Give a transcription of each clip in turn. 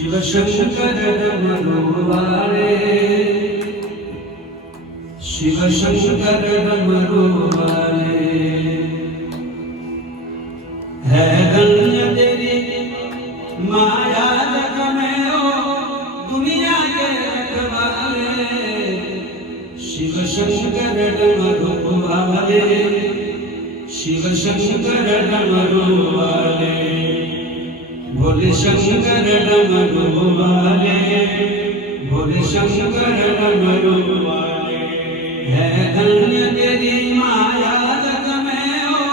शिव शंकर डमरू वाले, शिव शंकर डमरू वाले, है धन्य तेरी माया जग में ओ दुनिया के रखवाले। शिव शंकर डमरू वाले, शिव शंकर डमरू वाले, भोले शंकर डमरू वाले, भोले शंकर डमरू वाले, है धन्य तेरी माया जग में ओ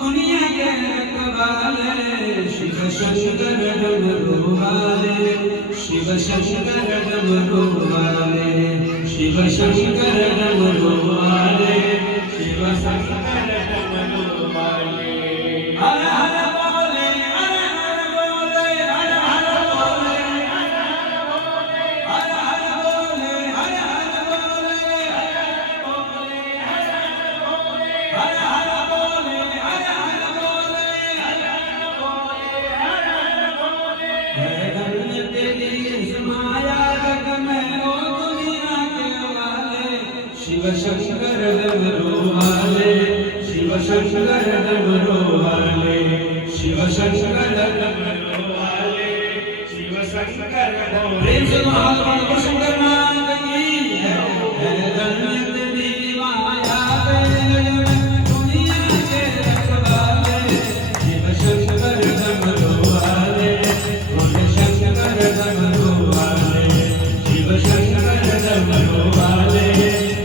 दुनिया के रखवाले। शिव शंकर डमरू वाले, शिव शंकर डमरू वाले, शिव शंकर डमरू वाले, शिव शंकर डमरू वाले। हर हर बोले, हर हर बोले, हर हर बोले, हर हर बोले, हर हर बोले, हर हर बोले, हर हर बोले, हर हर बोले, हर हर बोले, हर हर बोले, हर हर बोले। है धन्य तेरी इस माया जग में ओ दुनिया के वाले। शिव शंकर डमरू वाले, शिव शंकर डमरू वाले, शिव शंकर डमरू वाले, शिव शंकर डमरू। प्रेम से महात्मा शंकर नाथ की है धन्य तेरी माया जग में दुनिया के रखवाले। शिव शंकर डमरू वाले, भोले शंकर डमरू वाले, शिव शंकर डमरू वाले,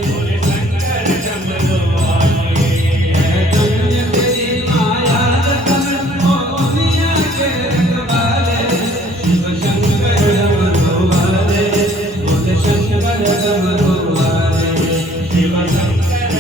भोले शंकर डमरू वाले। है धन्य तेरी माया जग में ओ दुनिया के रखवाले। शिव शंकर डमरू वाले, भोले शंकर डमरू वाले, शिव शंकर